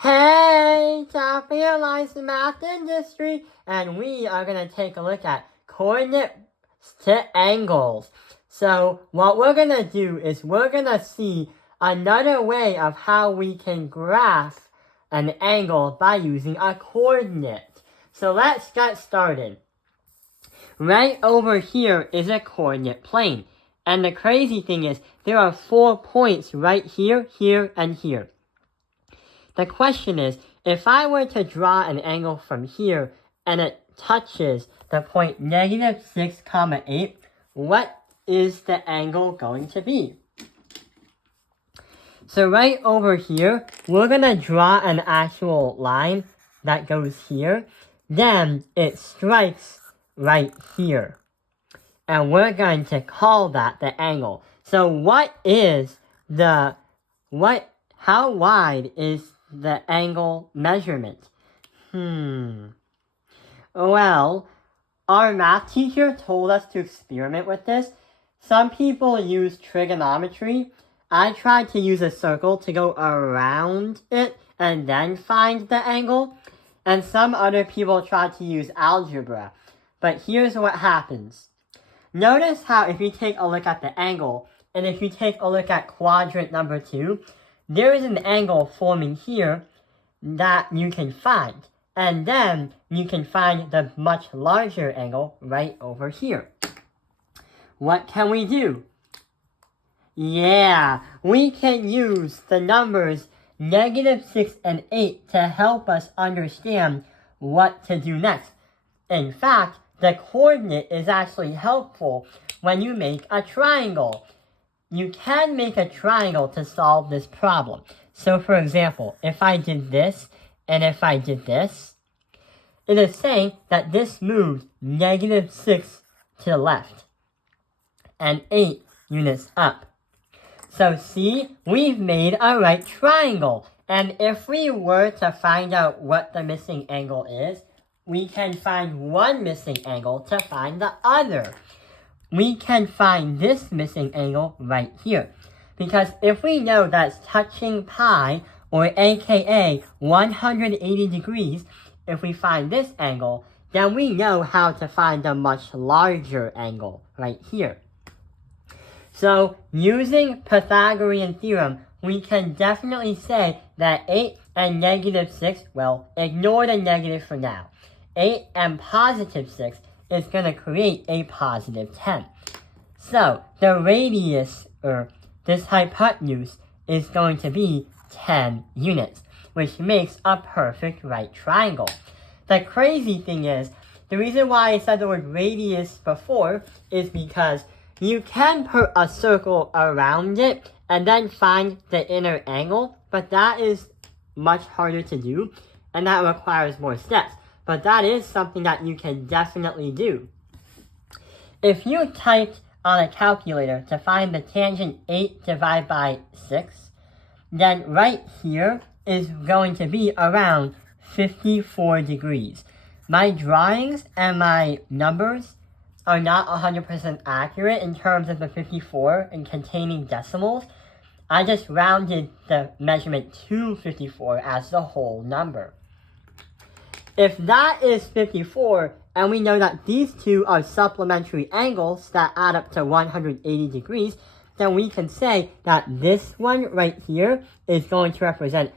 Hey, top realize the math industry, and we are going to take a look at coordinates to angles. So what we're going to do is we're going to see another way of how we can graph an angle by using a coordinate. So let's get started. Right over here is a coordinate plane. And the crazy thing is there are 4 points right here, here, and here. The question is, if I were to draw an angle from here and it touches the point -6, 8, what is the angle going to be? So right over here, we're going to draw an actual line that goes here. Then it strikes right here. And we're going to call that the angle. So how wide is the angle measurement? Well, our math teacher told us to experiment with this. Some people use trigonometry. I tried to use a circle to go around it and then find the angle. And some other people tried to use algebra. But here's what happens. Notice how if you take a look at the angle, and if you take a look at quadrant number 2, there is an angle forming here that you can find. And then you can find the much larger angle right over here. What can we do? Yeah, we can use the numbers -6 and 8 to help us understand what to do next. In fact, the coordinate is actually helpful when you make a triangle. You can make a triangle to solve this problem. So for example, if I did this and if I did this, it is saying that this moved -6 to the left and 8 units up. So see, we've made a right triangle. And if we were to find out what the missing angle is, we can find one missing angle to find the other. We can find this missing angle right here. Because if we know that's touching pi, or aka 180 degrees, if we find this angle, then we know how to find a much larger angle right here. So using Pythagorean theorem, we can definitely say that 8 and -6, well, ignore the negative for now. 8 and +6 is going to create a +10. So the radius, or this hypotenuse, is going to be 10 units, which makes a perfect right triangle. The crazy thing is, the reason why I said the word radius before is because you can put a circle around it and then find the inner angle, but that is much harder to do, and that requires more steps. But that is something that you can definitely do. If you typed on a calculator to find the tangent 8 divided by 6, then right here is going to be around 54 degrees. My drawings and my numbers are not 100% accurate in terms of the 54 and containing decimals. I just rounded the measurement to 54 as the whole number. If that is 54, and we know that these two are supplementary angles that add up to 180 degrees, then we can say that this one right here is going to represent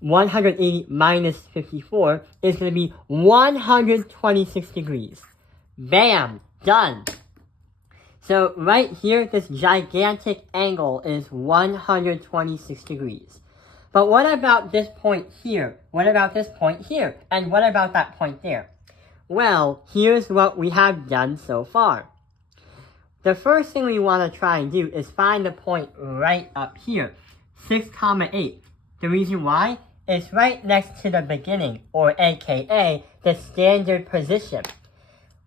180 minus 54 is going to be 126 degrees. Bam! Done! So right here, this gigantic angle is 126 degrees. But what about this point here? What about this point here? And what about that point there? Well, here's what we have done so far. The first thing we want to try and do is find the point right up here, 6, 8. The reason why? It's right next to the beginning, or aka the standard position.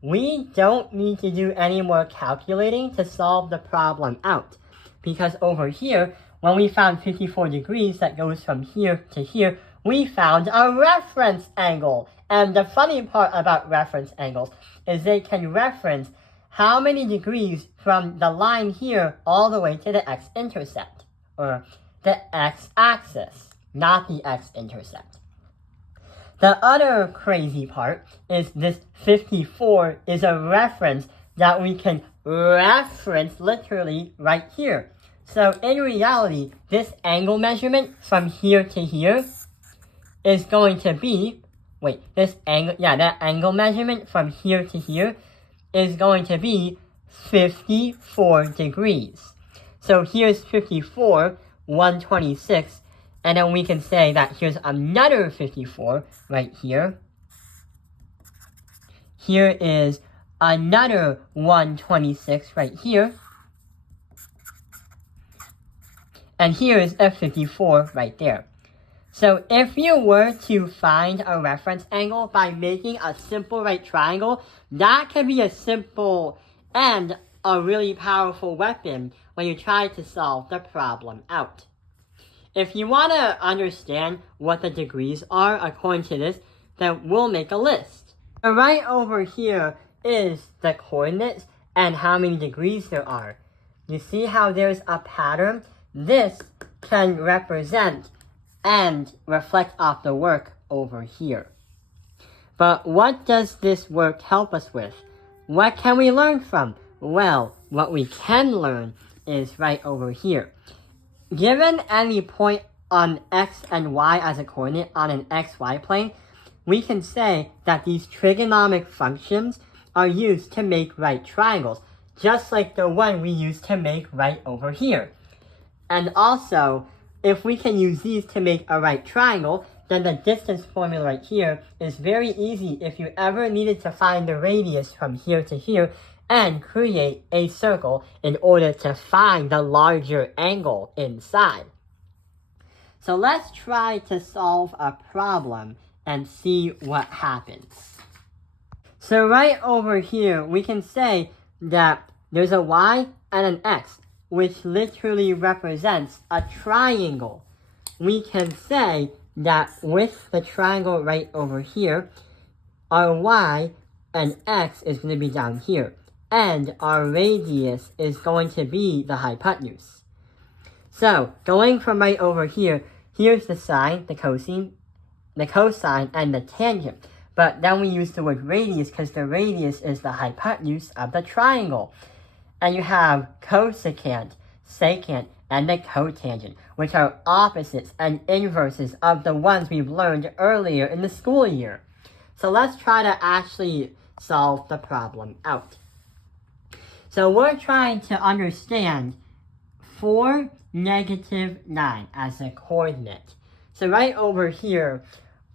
We don't need to do any more calculating to solve the problem out. Because over here, when we found 54 degrees that goes from here to here, we found a reference angle. And the funny part about reference angles is they can reference how many degrees from the line here all the way to the x-intercept, or the x-axis. not the x-intercept. The other crazy part is this 54 is a reference that we can reference literally right here. So in reality, this angle measurement from here to here is going to be, that angle measurement from here to here is going to be 54 degrees. So here's 54, 126, and then we can say that here's another 54 right here. Here is another 126 right here. And here is a 54 right there. So if you were to find a reference angle by making a simple right triangle, that can be a simple and a really powerful weapon when you try to solve the problem out. If you want to understand what the degrees are according to this, then we'll make a list. So right over here is the coordinates and how many degrees there are. You see how there's a pattern? This can represent and reflect off the work over here. But what does this work help us with? What can we learn from? Well, what we can learn is right over here. Given any point on x and y as a coordinate on an xy plane, we can say that these trigonomic functions are used to make right triangles, just like the one we used to make right over here. And also, if we can use these to make a right triangle, then the distance formula right here is very easy if you ever needed to find the radius from here to here and create a circle in order to find the larger angle inside. So let's try to solve a problem and see what happens. So right over here, we can say that there's a y and an x, which literally represents a triangle. We can say that with the triangle right over here, our y and x is going to be down here, and our radius is going to be the hypotenuse. So, going from right over here, here's the sine, the cosine, the cosine, and the tangent. But then we use the word radius because the radius is the hypotenuse of the triangle. And you have cosecant, secant, and the cotangent, which are opposites and inverses of the ones we've learned earlier in the school year. So let's try to actually solve the problem out. So we're trying to understand 4, -9 as a coordinate. So right over here,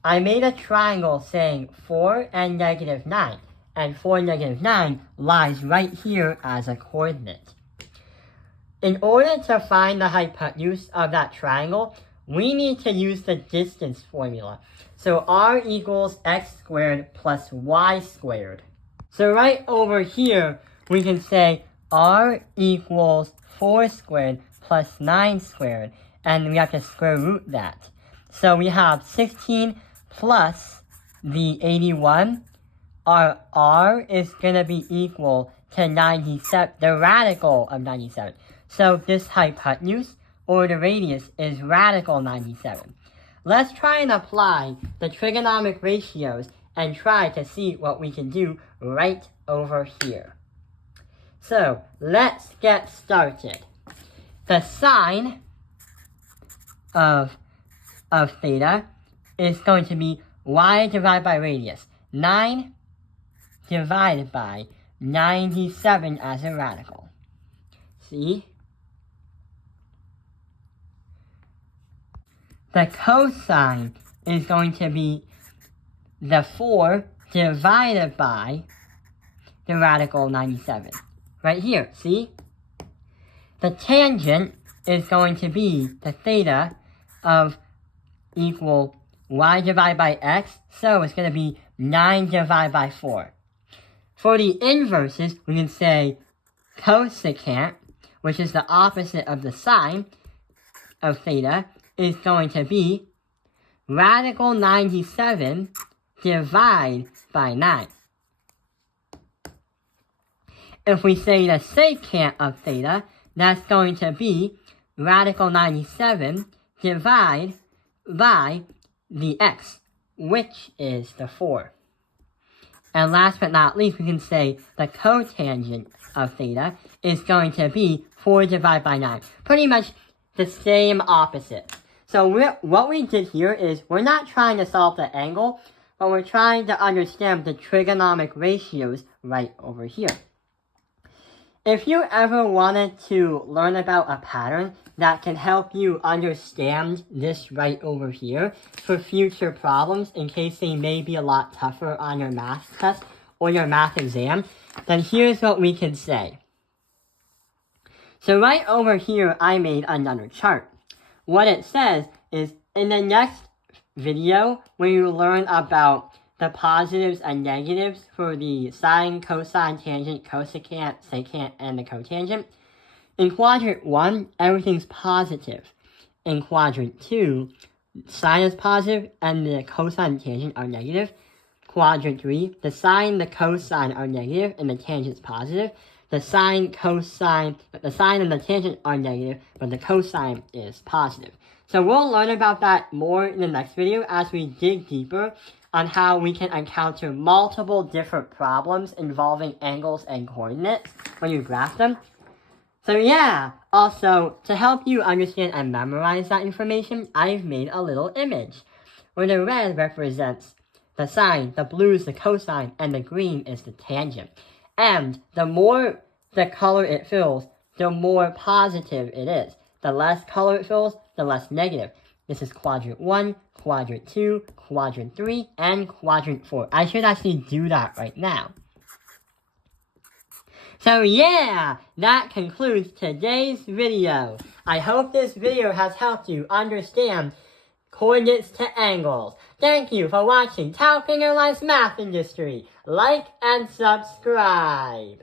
I made a triangle saying 4 and -9. And 4, -9 lies right here as a coordinate. In order to find the hypotenuse of that triangle, we need to use the distance formula. So r equals x squared plus y squared. So right over here, we can say r equals 4 squared plus 9 squared, and we have to square root that. So we have 16 plus the 81. Our r is going to be equal to 97, the radical of 97. So this hypotenuse, or the radius, is radical 97. Let's try and apply the trigonomic ratios and try to see what we can do right over here. So, let's get started. The sine of theta is going to be y divided by radius. 9 divided by 97 as a radical. See? The cosine is going to be the 4 divided by the radical 97. Right here, see? The tangent is going to be the theta of equal y divided by x, so it's going to be 9 divided by 4. For the inverses, we can say cosecant, which is the opposite of the sine of theta, is going to be radical 97 divided by 9. If we say the secant of theta, that's going to be radical 97 divided by the x, which is the 4. And last but not least, we can say the cotangent of theta is going to be 4 divided by 9. Pretty much the same opposite. So what we did here is we're not trying to solve the angle, but we're trying to understand the trigonomic ratios right over here. If you ever wanted to learn about a pattern that can help you understand this right over here for future problems in case they may be a lot tougher on your math test or your math exam, then here's what we can say. So right over here, I made another chart. What it says is in the next video, where you learn about the positives and negatives for the sine, cosine, tangent, cosecant, secant, and the cotangent. In quadrant 1, everything's positive. In quadrant 2, sine is positive and the cosine and tangent are negative. Quadrant 3, the sine, the cosine are negative and the tangent's positive. The sine and the tangent are negative, but the cosine is positive. So we'll learn about that more in the next video as we dig deeper on how we can encounter multiple different problems involving angles and coordinates when you graph them. So yeah, also, to help you understand and memorize that information, I've made a little image, where the red represents the sine, the blue is the cosine, and the green is the tangent. And the more the color it fills, the more positive it is. The less color it fills, the less negative. This is quadrant 1, quadrant 2, quadrant 3, and quadrant 4. I should actually do that right now. So yeah, that concludes today's video. I hope this video has helped you understand coordinates to angles. Thank you for watching Tao Finger Life's Math Industry. Like and subscribe.